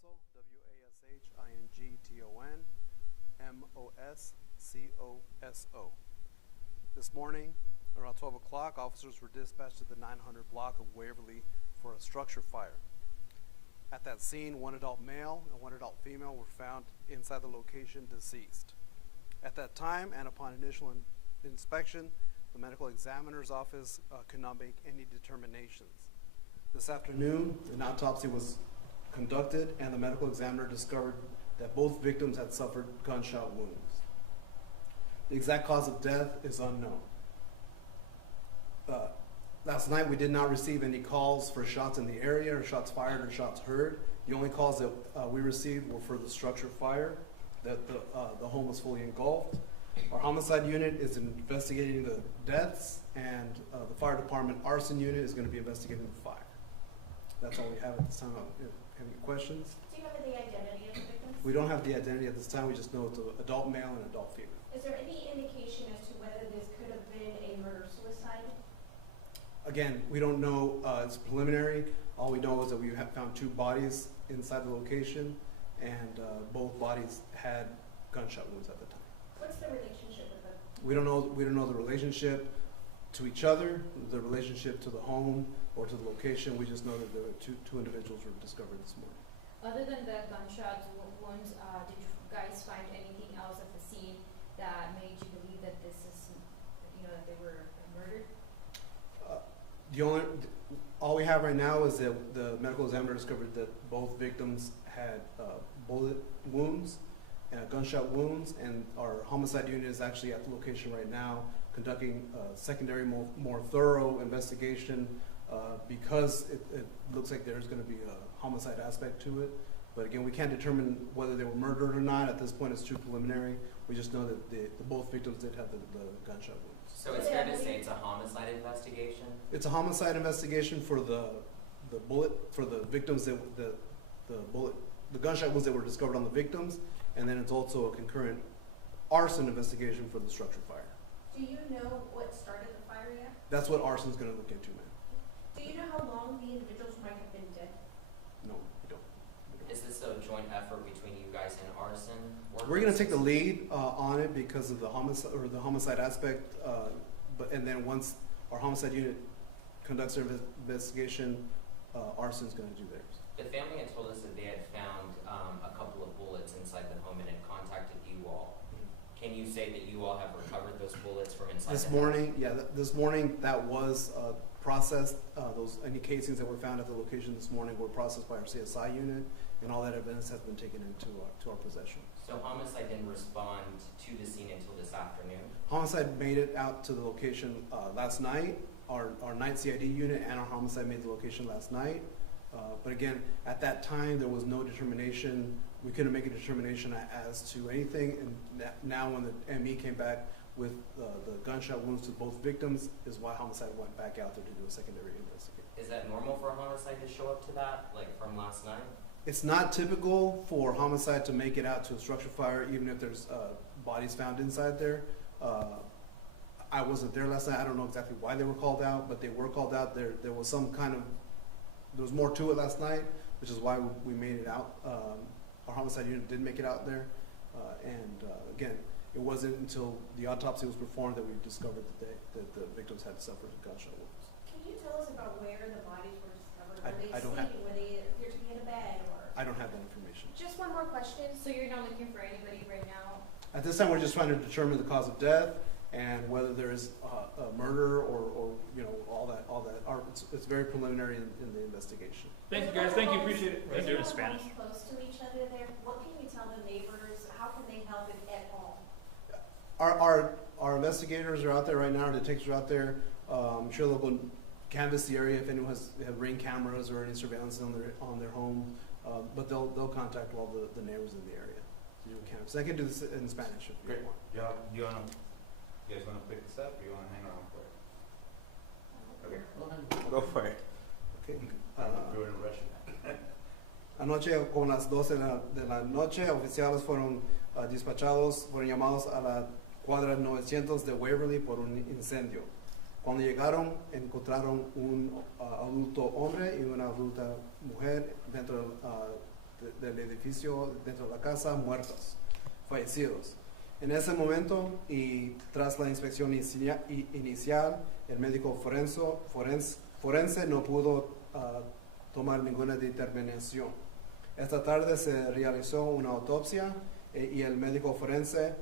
Washington, Washington. This morning, around 12 o'clock, officers were dispatched to the 900 block of Waverly for a structure fire. At that scene, one adult male and one adult female were found inside the location deceased. At that time, and upon initial inspection, the medical examiner's office could not make any determinations. This afternoon, an autopsy was conducted, and the medical examiner discovered that both victims had suffered gunshot wounds. The exact cause of death is unknown. Last night, we did not receive any calls for shots in the area, or shots fired, or shots heard. The only calls that we received were for the structure fire, that the home was fully engulfed. Our homicide unit is investigating the deaths, and the fire department arson unit is going to be investigating the fire. That's all we have at this time. Any questions? Do you have the identity of the victims? We don't have the identity at this time. We just know it's an adult male and adult female. Is there any indication as to whether this could have been a murder-suicide? Again, we don't know. It's preliminary. All we know is that we have found two bodies inside the location, and both bodies had gunshot wounds at the time. What's the relationship with them? We don't know the relationship to each other, the relationship to the home or to the location. We just know that there were two individuals were discovered this morning. Other than the gunshot wounds, did you guys find anything else at the scene that made you believe that this is, that they were murdered? All we have right now is that the medical examiner discovered that both victims had bullet wounds and gunshot wounds, and our homicide unit is actually at the location right now conducting a secondary, more thorough investigation because it looks like there's going to be a homicide aspect to it. But again, we can't determine whether they were murdered or not. At this point, it's too preliminary. We just know that both victims did have the gunshot wounds. So it's fair to say it's a homicide investigation? It's a homicide investigation for the victims that the gunshot wounds that were discovered on the victims, and then it's also a concurrent arson investigation for the structure fire. Do you know what started the fire yet? That's what arson's going to look into, ma'am. Do you know how long the individuals might have been dead? No, we don't. Is this a joint effort between you guys and arson? We're going to take the lead on it because of the homicide aspect, and then once our homicide unit conducts their investigation, arson's going to do theirs. The family had told us that they had found a couple of bullets inside the home and had contacted you all. Can you say that you all have recovered those bullets from inside This the morning, house? yeah, this morning that was processed. Any casings that were found at the location this morning were processed by our CSI unit, and all that evidence has been taken into our possession. So homicide didn't respond to the scene until this afternoon? Homicide made it out to the location last night. Our night CID unit and our homicide made the location last night. But again, at that time, there was no determination. We couldn't make a determination as to anything. And now when the ME came back with the gunshot wounds to both victims is why homicide went back out there to do a secondary investigation. Is that normal for a homicide to show up to that, like from last night? It's not typical for homicide to make it out to a structure fire, even if there's bodies found inside there. I wasn't there last night. I don't know exactly why they were called out, but they were called out. There was some kind of, there was more to it last night, which is why we made it out. Our homicide unit did make it out there. Again, it wasn't until the autopsy was performed that we discovered that the victims had suffered gunshot wounds. Can you tell us about where the bodies were discovered? I don't have- Were they appear to be in a bed or? I don't have that information. Just one more question. So you're not looking for anybody right now? At this time, we're just trying to determine the cause of death and whether there is a murder or all that. It's very preliminary in the investigation. Thank you guys, thank you, appreciate it. There's Do it in no Spanish. homes close to each other there. What can you tell the neighbors? How can they help if at all? Our investigators are out there right now. Our detectives are out there. I'm sure they'll go canvass the area if anyone have ring cameras or any surveillance on their home. But they'll contact all the neighbors in the area to do a canvass. I can do this in Spanish if you Great. want. You guys want to pick this up or you want to hang around for it? Okay. Go for it. Okay. Do it in Russian. Anoche, con las 12 de la noche, oficiales fueron fueron llamados a la cuadra 900 de Waverly por un incendio. Cuando llegaron, encontraron un adulto hombre y una adulta mujer dentro del edificio, dentro de la casa, muertos, fallecidos. En ese momento y tras la inspección inicial, el médico forense no pudo tomar ninguna determinación. Esta tarde se realizó una autopsia y el médico forense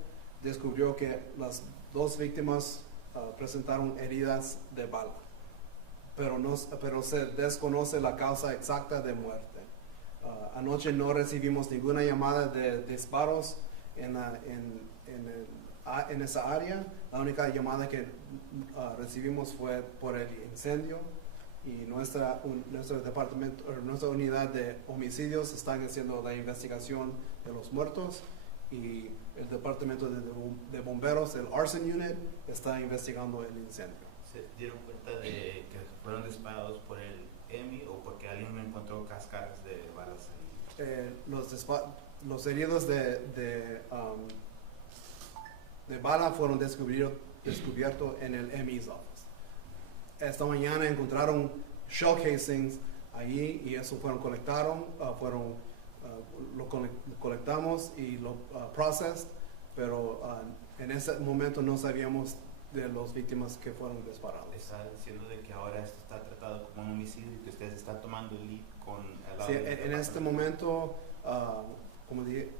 descubrió que las dos víctimas presentaron heridas de bala, pero se desconoce la causa exacta de muerte. Anoche no recibimos ninguna llamada de disparos en esa área. La única llamada que recibimos fue por el incendio y nuestro departamento, nuestra unidad de homicidios están haciendo la investigación de los muertos y el departamento de bomberos, el arson unit, está investigando el incendio. ¿Se dieron cuenta de que fueron disparados por el EMI o porque alguien no encontró cáscaras de balas ahí? Los heridos de bala fueron descubiertos en el ME's office. Esta mañana encontraron shell casings allí y eso lo colectamos y lo processed, pero en ese momento no sabíamos de las víctimas que fueron disparadas. Está diciendo de que ahora esto está tratado como un homicidio y que ustedes están tomando el lead con el lado Sí, del en este departamento. momento, como dije,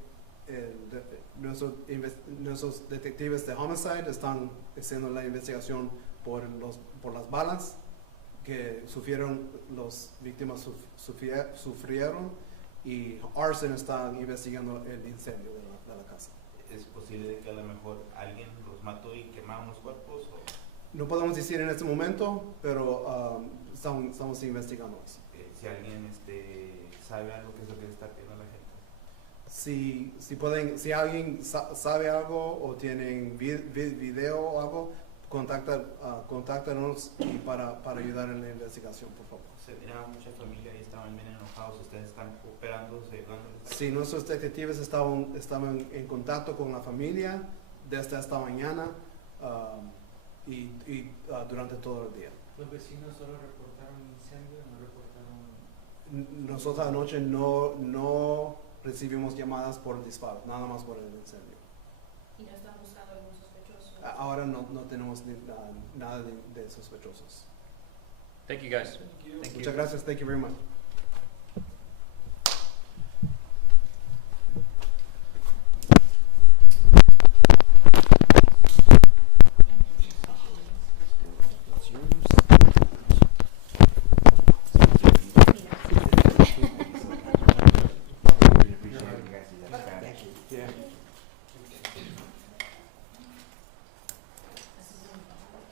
nuestros detectives de homicide están haciendo la investigación por las balas que las víctimas sufrieron y arson está investigando el incendio de la casa. ¿Es posible de que a lo mejor alguien los mató y quemaron los cuerpos? O, No podemos decir en este momento, pero estamos investigando eso. si alguien sabe algo, ¿qué es lo que le está pidiendo a la gente? Si alguien sabe algo o tienen video o algo, contáctanos y para ayudar en la investigación, por favor. Se miraba mucha familia y estaban bien enojados. ¿Ustedes están cooperando, ayudándoles? Sí, nuestros detectives estaban en contacto con la familia desde esta mañana y durante todo el día. ¿Los vecinos solo reportaron incendio, no reportaron...? Nosotros anoche no recibimos llamadas por disparo, nada más por el incendio. ¿Y no están buscando algún sospechoso? Ahora no tenemos nada de sospechosos. Thank you guys. Thank you. Muchas gracias, thank you very much.